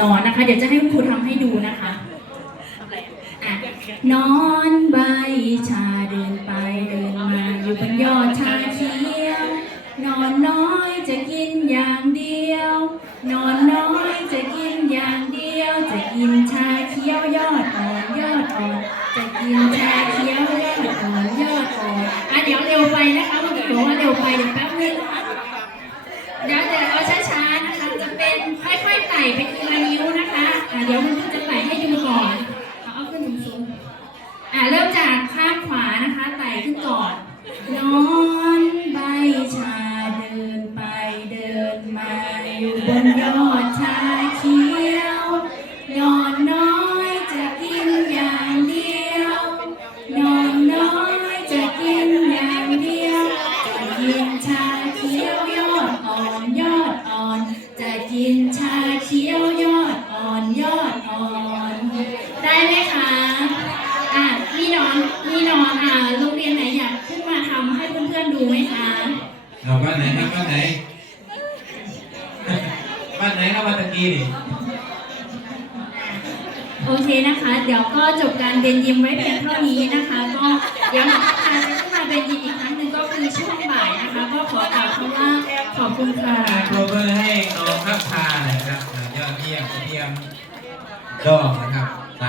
นอนนะคะ เดี๋ยวจะให้คุณครูทำให้ดูนะคะอะนอนใบชาเดินไปเดินมา อยู่บนยอดชาเขียว นอนน้อยจะกินอย่างเดียว นอนน้อยจะกินอย่างเดียว จะกินชาเขียวยอดอ่อนยอดอ่อนจะกินชาเขียวยอดอ่อนยอดอ่อนอะเดี๋ยวเร็วไปนะคะเมื่อกี้บอกว่าเร็วไปเดี๋ยวแป๊บนึงนะคะเดี๋ยวเดี๋ยวเอาช้าๆนะคะจะเป็นค่อยๆไต่ไปที เดี๋ยวมันจะไต่ให้ดูก่อนเอาเอาขึ้นสูงๆอะเริ่มจากข้างขวานะคะไต่ขึ้นก่อน นอนใบชาเดินไปเดินมาอยู่บนยอดชาเขียว นอนน้อยจะกินอย่างเดียว นอนน้อยจะกินอย่างเดียวจะกินชาเขียวยอดอ่อนยอดอ่อนจะกินชาเขียว ได้ไหมคะอะมีน้องมีน้องอ่าโรงเรียนไหนอยากขึ้นมาทำให้เพื่อนๆดูไหมคะ เอาบ้านไหนครับบ้านไหน บ้านไหนครับบ้านตะกี้นี่โอเคนะคะ เดี๋ยวก็จบการเรียนยิ้มไว้เพียงเท่านี้นะคะ ก็เดี๋ยวหลังจากการจะขึ้นมาเรียนยิ้มอีกครั้งหนึ่งก็คือช่วงบ่ายนะคะ ก็ขอกล่าวคำว่าขอบคุณค่ะ โปรเบอร์ให้น้องข้ามพาหน่อยครับอ่ายอดเยี่ยมเยี่ยมยอดนะครับ